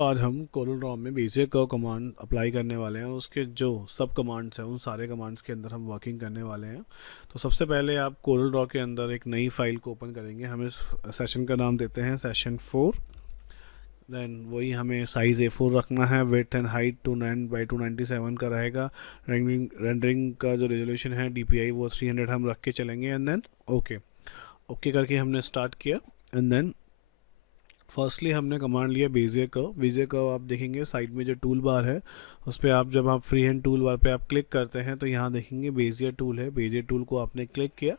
आज हम कोलोरॉ में बेसिक कर्व कमांड अप्लाई करने वाले हैं। उसके जो सब कमांड्स हैं उन सारे कमांड्स के अंदर हम वर्किंग करने वाले हैं। तो सबसे पहले आप कोलोरॉ के अंदर एक नई फाइल को ओपन करेंगे। हम इस सेशन का नाम देते हैं सेशन 4। देन वही हमें साइज़ A4 रखना है। विड्थ एंड हाइट 29/297 का रहेगा। रेंडरिंग का जो रेजोल्यूशन है DPI वो 300 हम रख के चलेंगे। एंड देन ओके ओके करके हमने स्टार्ट किया। एंड देन फर्स्टली हमने कमांड लिया बेजियर कर्व आप देखेंगे साइड में जो टूल बार है उस पर आप जब आप फ्री हैंड टूल बार पे आप क्लिक करते हैं तो यहाँ देखेंगे बेजियर टूल है। बेजियर टूल को आपने क्लिक किया।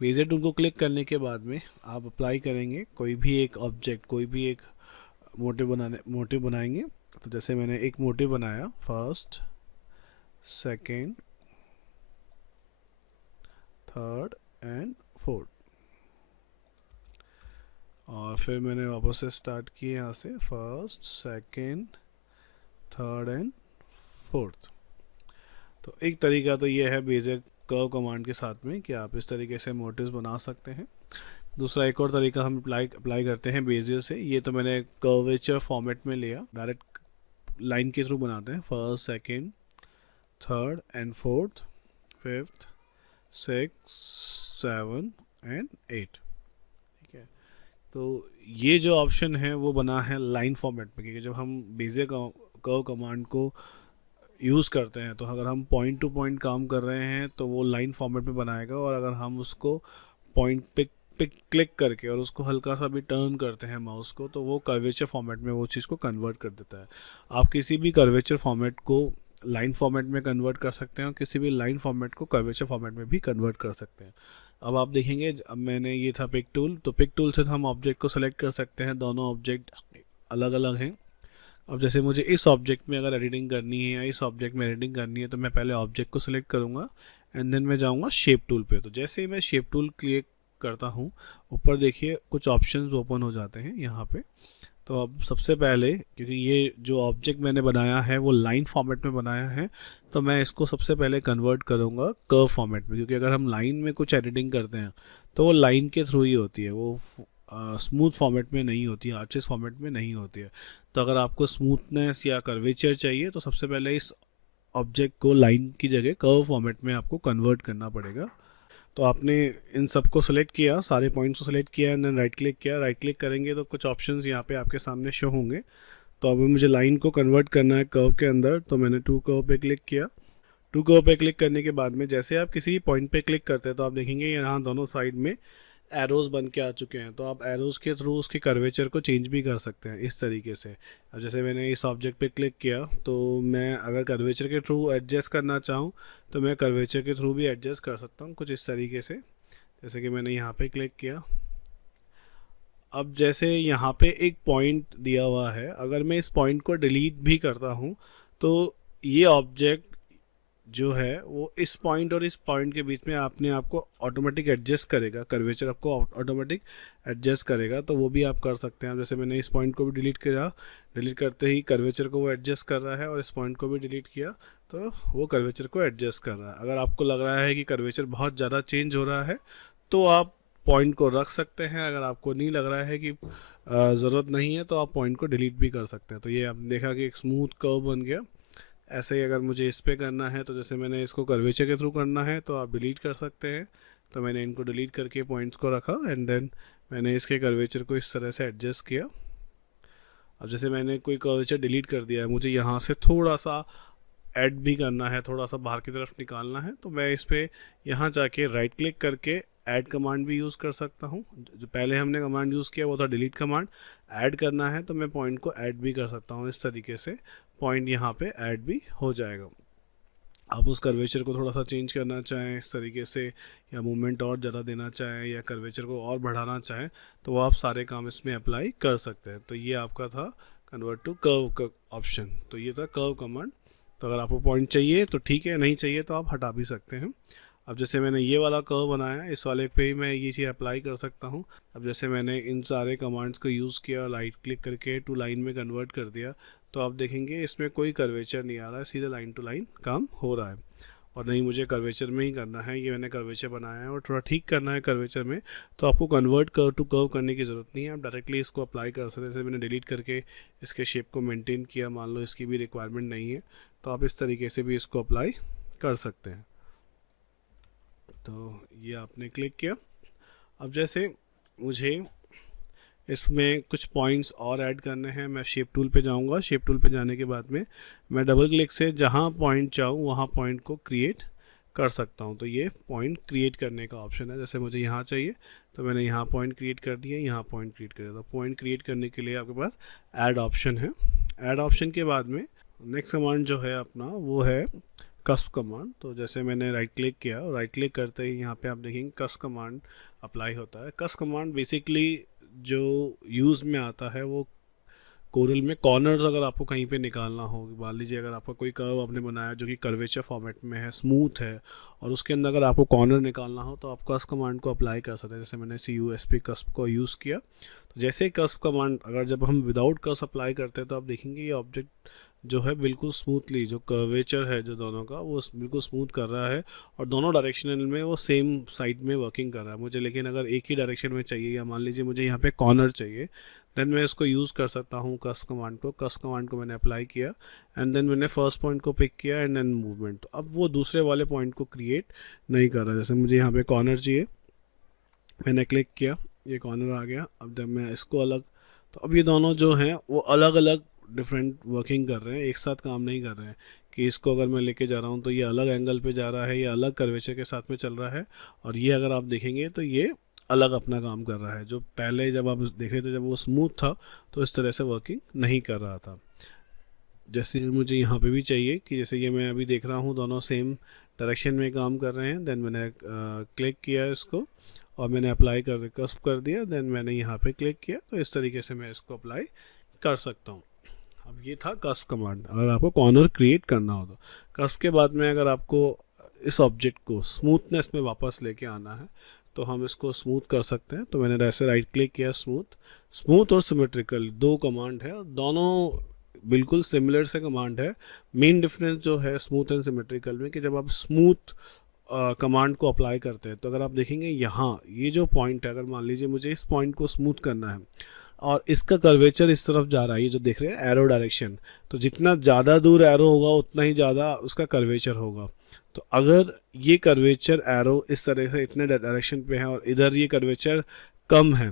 बेजियर टूल को क्लिक करने के बाद में आप अप्लाई करेंगे कोई भी एक ऑब्जेक्ट, कोई भी एक मोटिव बनाएंगे। तो जैसे मैंने एक मोटिव बनाया, first, second, third and fourth, और फिर मैंने वापस से स्टार्ट किया यहाँ से, first, second, third and fourth. तो एक तरीका तो ये है बेसिक कर्व कमांड के साथ में कि आप इस तरीके से मोटिव्स बना सकते हैं। दूसरा एक और तरीका हम अप्लाई करते हैं बेजियर से। ये तो मैंने कर्वेचर फॉर्मेट में लिया, डायरेक्ट लाइन के थ्रू बनाते हैं, first, second, third and fourth, fifth, six, seven and eight. ठीक है। तो ये जो ऑप्शन है वो बना है लाइन फॉर्मेट में, क्योंकि जब हम बेजियर कर्व कमांड को यूज़ करते हैं तो अगर हम पॉइंट टू पॉइंट काम कर रहे हैं तो वो लाइन फॉर्मेट में बनाएगा, और अगर हम उसको पॉइंट पे क्लिक करके और उसको हल्का सा भी टर्न करते हैं माउस को तो वो कर्वेचर फॉर्मेट में वो चीज़ को कन्वर्ट कर देता है। आप किसी भी कर्वेचर फॉर्मेट को लाइन फॉर्मेट में कन्वर्ट कर सकते हैं और किसी भी लाइन फॉर्मेट को कर्वेचर फॉर्मेट में भी कन्वर्ट कर सकते हैं। अब आप देखेंगे, अब मैंने ये था पिक टूल, तो पिक टूल से तो हम ऑब्जेक्ट को सेलेक्ट कर सकते हैं। दोनों ऑब्जेक्ट अलग अलग हैं। अब जैसे मुझे इस ऑब्जेक्ट में अगर एडिटिंग करनी है या इस ऑब्जेक्ट में एडिटिंग करनी है तो मैं पहले ऑब्जेक्ट को सिलेक्ट करूँगा एंड देन मैं जाऊँगा शेप टूल पे। तो जैसे ही मैं शेप टूल क्लिक करता हूँ, ऊपर देखिए कुछ ऑप्शंस ओपन हो जाते हैं यहाँ पे। तो अब सबसे पहले, क्योंकि ये जो ऑब्जेक्ट मैंने बनाया है वो लाइन फॉर्मेट में बनाया है, तो मैं इसको सबसे पहले कन्वर्ट करूँगा कर्व फॉर्मेट में, क्योंकि अगर हम लाइन में कुछ एडिटिंग करते हैं तो वो लाइन के थ्रू ही होती है, वो स्मूथ फॉर्मेट में नहीं होती है, आर्चिस फॉर्मेट में नहीं होती है। तो अगर आपको स्मूथनेस या कर्वेचर चाहिए तो सबसे पहले इस ऑब्जेक्ट को लाइन की जगह कर्व फॉर्मेट में आपको कन्वर्ट करना पड़ेगा। तो आपने इन सबको सेलेक्ट किया, सारे पॉइंट्स को सेलेक्ट किया एंड देन राइट क्लिक किया। राइट क्लिक करेंगे तो कुछ ऑप्शंस यहाँ पे आपके सामने शो होंगे। तो अभी मुझे लाइन को कन्वर्ट करना है कर्व के अंदर, तो मैंने टू कर्व पे क्लिक किया। टू कर्व पे क्लिक करने के बाद में जैसे आप किसी भी पॉइंट पे क्लिक करते हैं तो आप देखेंगे यहाँ दोनों साइड में एरोज़ बन के आ चुके हैं। तो आप एरोज़ के थ्रू उसके कर्वेचर को चेंज भी कर सकते हैं इस तरीके से। अब जैसे मैंने इस ऑब्जेक्ट पे क्लिक किया तो मैं अगर कर्वेचर के थ्रू एडजस्ट करना चाहूँ तो मैं कर्वेचर के थ्रू भी एडजस्ट कर सकता हूँ कुछ इस तरीके से। जैसे कि मैंने यहाँ पे क्लिक किया। अब जैसे यहाँ पे एक पॉइंट दिया हुआ है, अगर मैं इस पॉइंट को डिलीट भी करता हूँ तो ये ऑब्जेक्ट जो है वो इस पॉइंट और इस पॉइंट के बीच में अपने आप को ऑटोमेटिक एडजस्ट करेगा, कर्वेचर आपको ऑटोमेटिक एडजस्ट करेगा। तो वो भी आप कर सकते हैं। जैसे मैंने इस पॉइंट को भी डिलीट किया, डिलीट करते ही कर्वेचर को वो एडजस्ट कर रहा है, और इस पॉइंट को भी डिलीट किया तो वो कर्वेचर को एडजस्ट कर रहा है। अगर आपको लग रहा है कि कर्वेचर बहुत ज़्यादा चेंज हो रहा है तो आप पॉइंट को रख सकते हैं। अगर आपको नहीं लग रहा है कि ज़रूरत नहीं है तो आप पॉइंट को डिलीट भी कर सकते हैं। तो ये आपने देखा कि एक स्मूथ कर्व बन गया। ऐसे ही अगर मुझे इस पे करना है तो जैसे मैंने इसको कर्वेचर के थ्रू करना है तो आप डिलीट कर सकते हैं। तो मैंने इनको डिलीट करके पॉइंट्स को रखा एंड देन मैंने इसके कर्वेचर को इस तरह से एडजस्ट किया। अब जैसे मैंने कोई कर्वेचर डिलीट कर दिया है, मुझे यहाँ से थोड़ा सा ऐड भी करना है, थोड़ा सा बाहर की तरफ निकालना है, तो मैं इस पर यहाँ जाके राइट क्लिक करके ऐड कमांड भी यूज़ कर सकता हूँ। जो पहले हमने कमांड यूज़ किया वो था डिलीट कमांड। ऐड करना है तो मैं पॉइंट को ऐड भी कर सकता हूँ। इस तरीके से पॉइंट यहाँ पे ऐड भी हो जाएगा। आप उस कर्वेचर को थोड़ा सा चेंज करना चाहें इस तरीके से, या मूवमेंट और ज़्यादा देना चाहें, या कर्वेचर को और बढ़ाना चाहें, तो वो आप सारे काम इसमें अप्लाई कर सकते हैं। तो ये आपका था कन्वर्ट टू कर्व का ऑप्शन। तो ये था कर्व कमांड। तो अगर आपको पॉइंट चाहिए तो ठीक है, नहीं चाहिए तो आप हटा भी सकते हैं। अब जैसे मैंने ये वाला कर्व बनाया, इस वाले पे ही मैं ये चीज़ अप्लाई कर सकता हूँ। अब जैसे मैंने इन सारे कमांड्स को यूज़ किया, राइट क्लिक करके टू लाइन में कन्वर्ट कर दिया, तो आप देखेंगे इसमें कोई कर्वेचर नहीं आ रहा है, सीधा लाइन टू लाइन काम हो रहा है। और नहीं मुझे कर्वेचर में ही करना है, ये मैंने कर्वेचर बनाया है और थोड़ा ठीक करना है कर्वेचर में, तो आपको कन्वर्ट कर्व टू कर्व करने की ज़रूरत नहीं है, आप डायरेक्टली इसको अप्लाई कर सकते हैं। जैसे मैंने डिलीट करके इसके शेप को मेंटेन किया, मान लो इसकी भी रिक्वायरमेंट नहीं है, तो आप इस तरीके से भी इसको अप्लाई कर सकते हैं। तो ये आपने क्लिक किया। अब जैसे मुझे इसमें कुछ पॉइंट्स और ऐड करने हैं, मैं शेप टूल पे जाऊंगा। शेप टूल पे जाने के बाद में मैं डबल क्लिक से जहाँ पॉइंट चाहूँ वहाँ पॉइंट को क्रिएट कर सकता हूँ। तो ये पॉइंट क्रिएट करने का ऑप्शन है। जैसे मुझे यहाँ चाहिए तो मैंने यहाँ पॉइंट क्रिएट कर दिया, यहाँ पॉइंट क्रिएट कर दिया। तो पॉइंट क्रिएट करने के लिए आपके पास ऐड ऑप्शन है। ऐड ऑप्शन के बाद में नेक्स्ट कमांड जो है अपना वो है कस्प कमांड। तो जैसे मैंने राइट क्लिक किया, राइट क्लिक करते ही यहाँ पे आप देखेंगे कस्प कमांड अप्लाई होता है। कस्प कमांड बेसिकली जो यूज़ में आता है वो कोरल में कॉर्नर्स अगर आपको कहीं पे निकालना हो, मान लीजिए अगर आपका कोई कर्व आपने बनाया जो कि कर्वेचर फॉर्मेट में है, स्मूथ है, और उसके अंदर अगर आपको कॉर्नर निकालना हो तो आप कस्प कमांड को अप्लाई कर सकते हैं। जैसे मैंने CUSP कस्प को यूज़ किया, तो जैसे कस्प कमांड अगर जब हम विदाउट कस्प अप्लाई करते हैं तो आप देखेंगे ये ऑब्जेक्ट जो है बिल्कुल स्मूथली, जो कर्वेचर है जो दोनों का वो बिल्कुल स्मूथ कर रहा है और दोनों डायरेक्शनल में वो सेम साइड में वर्किंग कर रहा है मुझे। लेकिन अगर एक ही डायरेक्शन में चाहिए, या मान लीजिए मुझे यहाँ पे कॉर्नर चाहिए, देन मैं इसको यूज़ कर सकता हूँ कस्प कमांड को। कस्प कमांड को मैंने अप्लाई किया एंड देन मैंने फर्स्ट पॉइंट को पिक किया एंड देन मूवमेंट। तो अब वो दूसरे वाले पॉइंट को क्रिएट नहीं कर रहा। जैसे मुझे यहाँ पे कॉर्नर चाहिए, मैंने क्लिक किया, ये कॉर्नर आ गया। अब जब मैं इसको अलग, तो अब ये दोनों जो हैं वो अलग अलग डिफरेंट वर्किंग कर रहे हैं, एक साथ काम नहीं कर रहे हैं। कि इसको अगर मैं लेके जा रहा हूँ तो ये अलग एंगल पे जा रहा है, ये अलग कर्वेचर के साथ में चल रहा है, और ये अगर आप देखेंगे तो ये अलग अपना काम कर रहा है। जो पहले जब आप देख रहे थे जब वो स्मूथ था तो इस तरह से वर्किंग नहीं कर रहा था। जैसे मुझे यहाँ पे भी चाहिए कि जैसे ये मैं अभी देख रहा हूँ दोनों सेम डायरेक्शन में काम कर रहे हैं, देन मैंने क्लिक किया इसको और मैंने अप्लाई कर कस्प कर दिया, देन मैंने यहाँ पे क्लिक किया, तो इस तरीके से मैं इसको अप्लाई कर सकता हूँ। अब ये था कस्प कमांड अगर आपको कॉर्नर क्रिएट करना हो तो। कस्प के बाद में अगर आपको इस ऑब्जेक्ट को स्मूथनेस में वापस लेके आना है तो हम इसको स्मूथ कर सकते हैं। तो मैंने ऐसे राइट क्लिक किया, स्मूथ, स्मूथ और सिमेट्रिकल दो कमांड है और दोनों बिल्कुल सिमिलर से कमांड है। मेन डिफरेंस जो है स्मूथ एंड सिमेट्रिकल में कि जब आप स्मूथ कमांड को अप्लाई करते हैं तो अगर आप देखेंगे यहाँ ये जो पॉइंट है, अगर मान लीजिए मुझे इस पॉइंट को स्मूथ करना है और इसका कर्वेचर इस तरफ जा रहा है, ये जो देख रहे हैं एरो डायरेक्शन, तो जितना ज़्यादा दूर एरो होगा उतना ही ज़्यादा उसका कर्वेचर होगा। तो अगर ये कर्वेचर एरो इस तरह से इतने डायरेक्शन पे है और इधर ये कर्वेचर कम है,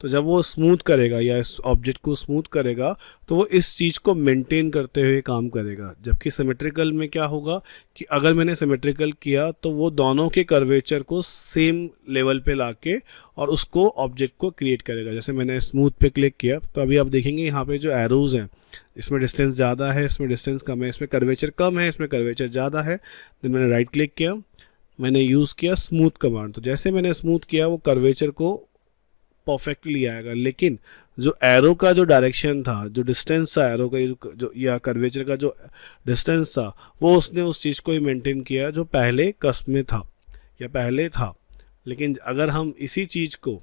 तो जब वो स्मूथ करेगा या इस ऑब्जेक्ट को स्मूथ करेगा तो वो इस चीज़ को मेंटेन करते हुए काम करेगा। जबकि सिमेट्रिकल में क्या होगा कि अगर मैंने सिमेट्रिकल किया तो वो दोनों के कर्वेचर को सेम लेवल पे लाके और उसको ऑब्जेक्ट को क्रिएट करेगा। जैसे मैंने स्मूथ पे क्लिक किया तो अभी आप देखेंगे यहाँ पे जो एरोज हैं इसमें डिस्टेंस ज़्यादा है, इसमें डिस्टेंस कम है, इसमें कर्वेचर कम है, इसमें कर्वेचर ज़्यादा है। देन मैंने राइट क्लिक किया, मैंने यूज़ किया स्मूथ कमांड। तो जैसे मैंने स्मूथ किया वो कर्वेचर को परफेक्टली आएगा, लेकिन जो एरो का जो डायरेक्शन था, जो डिस्टेंस था एरो का जो या कर्वेचर का जो डिस्टेंस था, वो उसने उस चीज़ को ही मेंटेन किया जो पहले कस्प में था या पहले था। लेकिन अगर हम इसी चीज़ को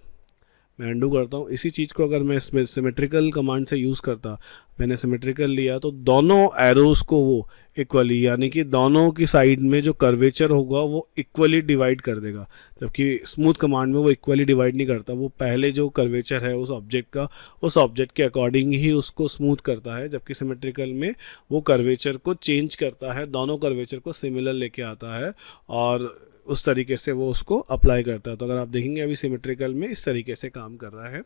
मैं अंडू करता हूँ, इसी चीज़ को अगर मैं इसमें सिमेट्रिकल कमांड से यूज़ करता, मैंने सिमेट्रिकल लिया तो दोनों एरोस को वो इक्वली, यानी कि दोनों की साइड में जो कर्वेचर होगा वो इक्वली डिवाइड कर देगा। जबकि स्मूथ कमांड में वो इक्वली डिवाइड नहीं करता, वो पहले जो कर्वेचर है उस ऑब्जेक्ट का, उस ऑब्जेक्ट के अकॉर्डिंग ही उसको स्मूथ करता है। जबकि सिमेट्रिकल में वो कर्वेचर को चेंज करता है, दोनों कर्वेचर को सिमिलर लेके आता है और उस तरीके से वो उसको अप्लाई करता है। तो अगर आप देखेंगे अभी सिमेट्रिकल में इस तरीके से काम कर रहा है।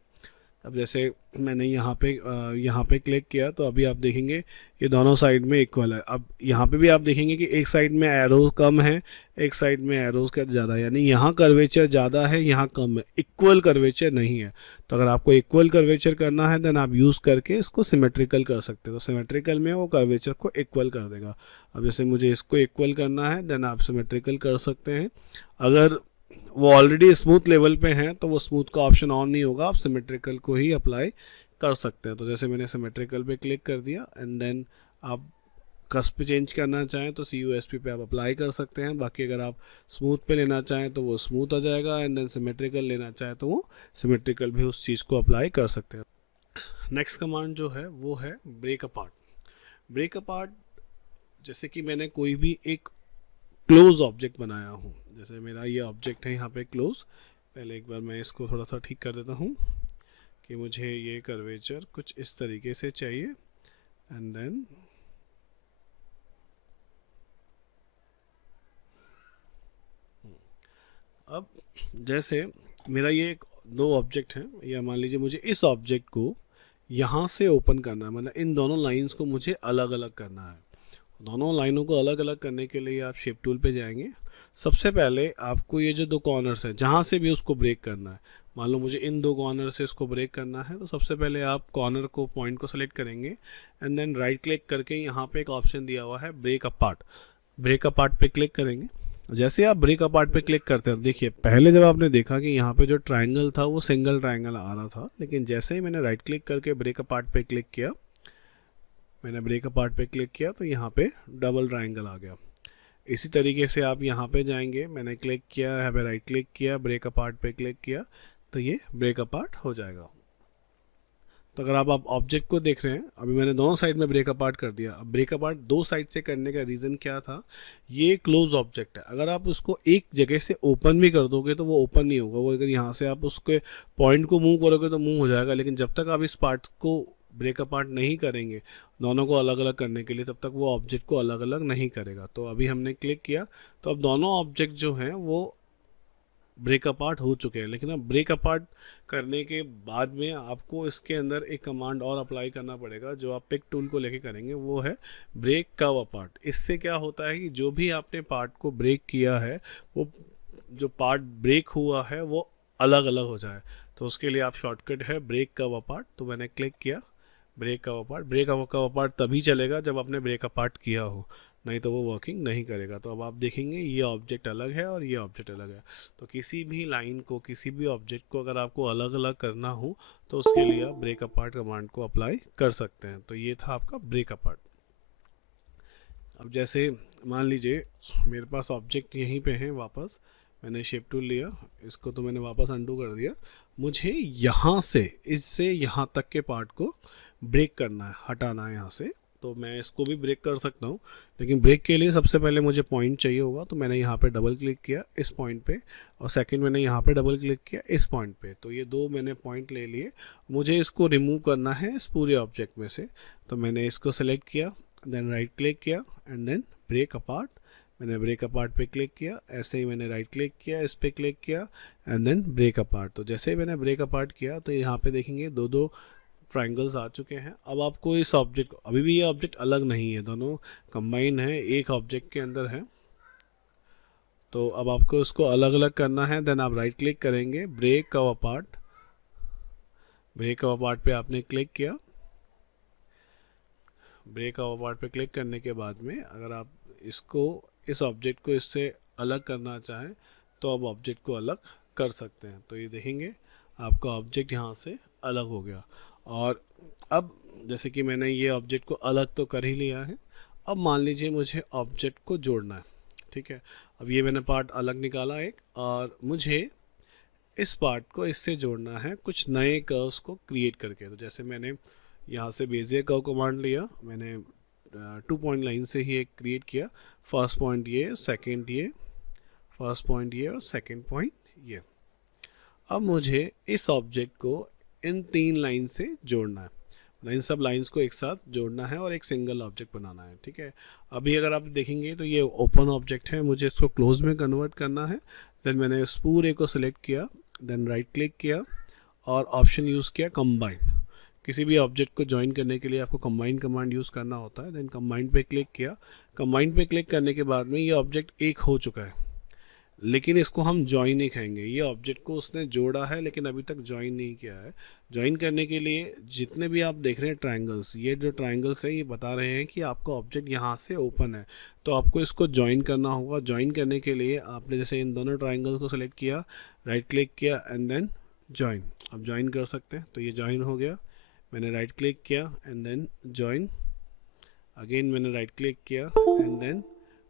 अब जैसे मैंने यहाँ पे क्लिक किया तो अभी आप देखेंगे ये दोनों साइड में इक्वल है। अब यहाँ पे भी आप देखेंगे कि एक साइड में एरो कम है, एक साइड में एरोज का ज़्यादा है, यानी यहाँ कर्वेचर ज़्यादा है, यहाँ कम है, इक्वल कर्वेचर नहीं है। तो अगर आपको इक्वल कर्वेचर करना है देन आप यूज़ करके इसको सिमेट्रिकल कर सकते हो। तो सिमेट्रिकल में वो कर्वेचर को इक्वल कर देगा। अब जैसे मुझे इसको इक्वल करना है देन आप सिमेट्रिकल कर सकते हैं। अगर वो ऑलरेडी स्मूथ लेवल पे हैं तो वो स्मूथ का ऑप्शन ऑन नहीं होगा, आप सिमेट्रिकल को ही अप्लाई कर सकते हैं। तो जैसे मैंने सिमेट्रिकल पे क्लिक कर दिया एंड देन आप कस्प पे चेंज करना चाहें तो CUSP पे आप अप्लाई कर सकते हैं। बाकी अगर आप स्मूथ पे लेना चाहें तो वो स्मूथ आ जाएगा एंड देन सिमेट्रिकल लेना चाहें तो वो सिमेट्रिकल भी उस चीज़ को अप्लाई कर सकते हैं। नेक्स्ट कमांड जो है वो है ब्रेक अपार्ट। ब्रेक अपार्ट जैसे कि मैंने कोई भी एक क्लोज ऑब्जेक्ट बनाया हूँ। जैसे मेरा ये ऑब्जेक्ट है यहाँ पे क्लोज, पहले एक बार मैं इसको थोड़ा सा ठीक कर देता हूँ कि मुझे ये कर्वेचर कुछ इस तरीके से चाहिए, एंड देन अब जैसे मेरा ये दो ऑब्जेक्ट हैं, या मान लीजिए मुझे इस ऑब्जेक्ट को यहाँ से ओपन करना है, मतलब इन दोनों लाइंस को मुझे अलग अलग करना है। दोनों लाइनों को अलग अलग करने के लिए आप शेप टूल पे जाएंगे। सबसे पहले आपको ये जो दो कॉर्नर्स हैं जहाँ से भी उसको ब्रेक करना है, मान लो मुझे इन दो कॉर्नर से इसको ब्रेक करना है, तो सबसे पहले आप कॉर्नर को पॉइंट को सेलेक्ट करेंगे एंड देन राइट क्लिक करके यहाँ पे एक ऑप्शन दिया हुआ है ब्रेक अपार्ट, ब्रेक अपार्ट पे क्लिक करेंगे। जैसे आप ब्रेक अपार्ट पे क्लिक करते हैं, देखिए पहले जब आपने देखा कि यहाँ पे जो ट्रायंगल था वो सिंगल ट्रायंगल आ रहा था, लेकिन जैसे ही मैंने राइट क्लिक करके ब्रेक अपार्ट पे क्लिक किया, मैंने ब्रेक अपार्ट पे क्लिक किया तो यहाँ पे डबल ट्रायंगल आ गया। इसी तरीके से आप यहाँ पे जाएंगे, मैंने क्लिक किया, यहाँ पे राइट क्लिक किया, ब्रेक अपार्ट पे क्लिक किया, तो ये ब्रेक अपार्ट हो जाएगा। तो अगर आप ऑब्जेक्ट को देख रहे हैं, अभी मैंने दोनों साइड में ब्रेक अपार्ट कर दिया। अब ब्रेक अपार्ट दो साइड से करने का रीज़न क्या था, ये क्लोज ऑब्जेक्ट है, अगर आप उसको एक जगह से ओपन भी कर दोगे तो वो ओपन नहीं होगा, वो अगर यहाँ से आप उसके पॉइंट को मूव करोगे तो मूव हो जाएगा, लेकिन जब तक आप इस पार्ट को ब्रेक अपार्ट नहीं करेंगे दोनों को अलग अलग करने के लिए, तब तक वो ऑब्जेक्ट को अलग अलग नहीं करेगा। तो अभी हमने क्लिक किया तो अब दोनों ऑब्जेक्ट जो हैं वो ब्रेक अपार्ट हो चुके हैं, लेकिन अब ब्रेक अपार्ट करने के बाद में आपको इसके अंदर एक कमांड और अप्लाई करना पड़ेगा जो आप पिक टूल को लेके करेंगे, वो है ब्रेक कर्व अपार्ट। इससे क्या होता है कि जो भी आपने पार्ट को ब्रेक किया है, वो जो पार्ट ब्रेक हुआ है वो अलग अलग हो जाए। तो उसके लिए आप शॉर्टकट है ब्रेक कर्व अपार्ट, तो मैंने क्लिक किया break curve apart. Break curve apart तभी चलेगा जब आपने ब्रेक अपार्ट किया हो, नहीं तो वो वर्किंग नहीं करेगा। तो अब आप देखेंगे ये ऑब्जेक्ट अलग है और ये ऑब्जेक्ट अलग है। तो किसी भी लाइन को, किसी भी ऑब्जेक्ट को अगर आपको अलग अलग करना हो तो उसके लिए आप ब्रेक अपार्ट कमांड को अप्लाई कर सकते हैं। तो ये था आपका ब्रेक अपार्ट। अब जैसे मान लीजिए मेरे पास ऑब्जेक्ट यहीं पे है, वापस मैंने शेप टूल लिया, इसको तो मैंने वापस अंडू कर दिया, मुझे यहाँ से इससे यहाँ तक के पार्ट को ब्रेक करना है, हटाना है यहाँ से। तो मैं इसको भी ब्रेक कर सकता हूँ, लेकिन ब्रेक के लिए सबसे पहले मुझे पॉइंट चाहिए होगा, तो मैंने यहाँ पे डबल क्लिक किया इस पॉइंट पे, और सेकंड मैंने यहाँ पे डबल क्लिक किया इस पॉइंट पे। तो ये दो मैंने पॉइंट ले लिए, मुझे इसको रिमूव करना है इस पूरे ऑब्जेक्ट में से। तो मैंने इसको सेलेक्ट किया, देन राइट क्लिक किया एंड देन ब्रेक अपार्ट, मैंने ब्रेक अपार्ट पे क्लिक किया, ऐसे ही मैंने राइट क्लिक किया, इस पे क्लिक किया एंड देन ब्रेक अपार्ट। तो जैसे ही मैंने ब्रेक अपार्ट किया तो यहाँ पे देखेंगे दो दो ट्रायंगल्स आ चुके हैं। अब आपको इस ऑब्जेक्ट को, अभी भी ये ऑब्जेक्ट अलग नहीं है, दोनों कंबाइन है, एक ऑब्जेक्ट के अंदर है। तो अब आपको इसको अलग अलग करना है, देन आप राइट क्लिक करेंगे, break curve apart, break curve apart पे आपने क्लिक किया। ब्रेक कर्व अपार्ट पे क्लिक करने के बाद में अगर आप इसको, इस ऑब्जेक्ट को इससे अलग करना चाहें तो अब ऑब्जेक्ट को अलग कर सकते हैं। तो ये देखेंगे आपका ऑब्जेक्ट यहाँ से अलग हो गया। और अब जैसे कि मैंने ये ऑब्जेक्ट को अलग तो कर ही लिया है, अब मान लीजिए मुझे ऑब्जेक्ट को जोड़ना है, ठीक है। अब ये मैंने पार्ट अलग निकाला एक, और मुझे इस पार्ट को इससे जोड़ना है कुछ नए कर्व्स को क्रिएट करके। तो जैसे मैंने यहाँ से बेजियर कर्व कमांड लिया, मैंने 2 पॉइंट लाइन से ही एक क्रिएट किया, फर्स्ट पॉइंट ये, सेकंड ये, फर्स्ट पॉइंट ये और सेकंड पॉइंट ये। अब मुझे इस ऑब्जेक्ट को इन 3 लाइन से जोड़ना है, इन सब लाइंस को एक साथ जोड़ना है और एक सिंगल ऑब्जेक्ट बनाना है, ठीक है। अभी अगर आप देखेंगे तो ये ओपन ऑब्जेक्ट है, मुझे इसको क्लोज में कन्वर्ट करना है। देन मैंने इस पूरे को सिलेक्ट किया, देन राइट क्लिक किया और ऑप्शन यूज़ किया कंबाइन। किसी भी ऑब्जेक्ट को ज्वाइन करने के लिए आपको कंबाइन कमांड यूज़ करना होता है। देन कंबाइन पे क्लिक किया, कंबाइन पे क्लिक करने के बाद में ये ऑब्जेक्ट एक हो चुका है, लेकिन इसको हम ज्वाइन नहीं कहेंगे। ये ऑब्जेक्ट को उसने जोड़ा है लेकिन अभी तक ज्वाइन नहीं किया है। ज्वाइन करने के लिए जितने भी आप देख रहे हैं ट्रायंगल्स, ये जो ट्रायंगल्स है ये बता रहे हैं कि आपका ऑब्जेक्ट यहाँ से ओपन है, तो आपको इसको ज्वाइन करना होगा। ज्वाइन करने के लिए आपने जैसे इन दोनों ट्रायंगल्स को सेलेक्ट किया, राइट क्लिक किया एंड देन ज्वाइन, अब ज्वाइन कर सकते हैं। तो ये ज्वाइन हो गया, मैंने राइट क्लिक किया एंड देन ज्वाइन, अगेन मैंने राइट क्लिक किया एंड देन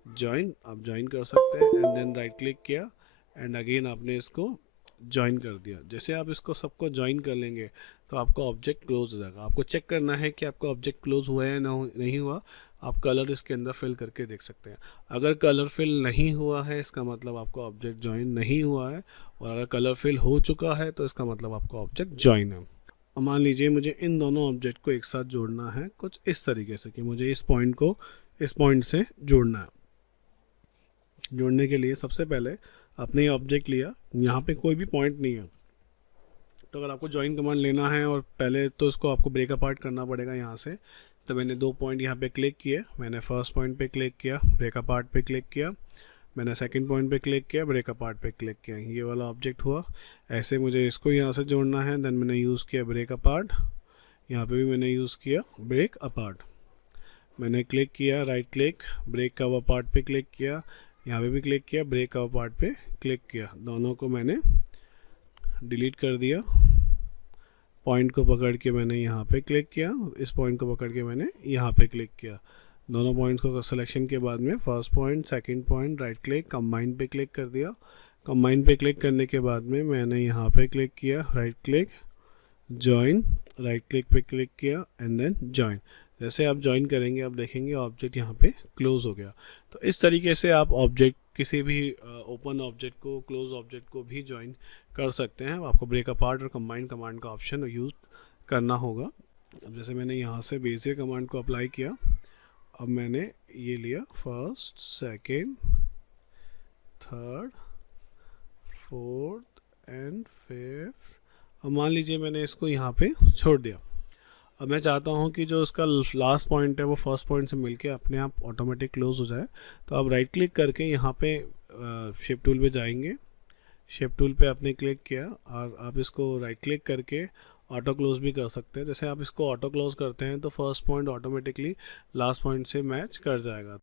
ज्वाइन, आप ज्वाइन कर सकते हैं एंड देन राइट क्लिक किया एंड अगेन आपने इसको ज्वाइन कर दिया। जैसे आप इसको सबको ज्वाइन कर लेंगे तो आपका ऑब्जेक्ट क्लोज हो जाएगा। आपको चेक करना है कि आपका ऑब्जेक्ट क्लोज हुआ है या नहीं हुआ। आप कलर इसके अंदर फिल करके देख सकते हैं। अगर कलर फिल नहीं हुआ है इसका मतलब आपका ऑब्जेक्ट ज्वाइन नहीं हुआ है, और अगर कलर फिल हो चुका है तो इसका मतलब आपका ऑब्जेक्ट ज्वाइन है। अब मान लीजिए मुझे इन दोनों ऑब्जेक्ट को एक साथ जोड़ना है कुछ इस तरीके से कि मुझे इस पॉइंट को इस पॉइंट से जोड़ना है। जोड़ने के लिए सबसे पहले आपने ये ऑब्जेक्ट लिया, यहाँ पे कोई भी पॉइंट नहीं है, तो अगर आपको ज्वाइन कमांड लेना है और पहले तो इसको आपको ब्रेक अपार्ट करना पड़ेगा यहाँ से। तो मैंने 2 पॉइंट यहाँ पे क्लिक किए, मैंने फर्स्ट पॉइंट पे क्लिक किया, ब्रेक अपार्ट पे क्लिक किया, मैंने सेकंड पॉइंट पे क्लिक किया, ब्रेक अपार्ट पे क्लिक किया, ये वाला ऑब्जेक्ट हुआ। ऐसे मुझे इसको यहाँ से जोड़ना है, देन मैंने यूज़ किया ब्रेक अपार्ट, यहाँ पे भी मैंने यूज़ किया ब्रेक अपार्ट। मैंने क्लिक किया राइट क्लिक, ब्रेक कव अपार्ट पे क्लिक किया, यहाँ पे भी क्लिक किया, ब्रेक कव अपार्ट पे क्लिक किया, दोनों को मैंने डिलीट कर दिया। पॉइंट को पकड़ के मैंने यहाँ पे क्लिक किया, इस पॉइंट को पकड़ के मैंने यहाँ पे क्लिक किया। दोनों पॉइंट्स को सिलेक्शन के बाद में first point second point right click combine पे क्लिक कर दिया। कंबाइन पे क्लिक करने के बाद में मैंने यहाँ पे क्लिक किया right click join, right click पे क्लिक किया एंड देन जॉइन। जैसे आप ज्वाइन करेंगे आप देखेंगे ऑब्जेक्ट यहाँ पे क्लोज हो गया। तो इस तरीके से आप ऑब्जेक्ट किसी भी ओपन ऑब्जेक्ट को क्लोज ऑब्जेक्ट को भी ज्वाइन कर सकते हैं। आपको ब्रेक अपार्ट और कंबाइन कमांड का ऑप्शन यूज़ करना होगा। अब जैसे मैंने यहाँ से बेसिक कमांड को अप्लाई किया, अब मैंने ये लिया first second third fourth and fifth. अब मान लीजिए मैंने इसको यहाँ पे छोड़ दिया। अब मैं चाहता हूँ कि जो उसका लास्ट पॉइंट है वो फर्स्ट पॉइंट से मिलके अपने आप ऑटोमेटिक क्लोज हो जाए। तो आप राइट क्लिक करके यहाँ पे शेप टूल पे जाएंगे, शेप टूल पे आपने क्लिक किया और आप इसको राइट क्लिक करके ऑटो क्लोज भी कर सकते हैं। जैसे आप इसको ऑटो क्लोज करते हैं तो first point automatically last point से मैच कर जाएगा।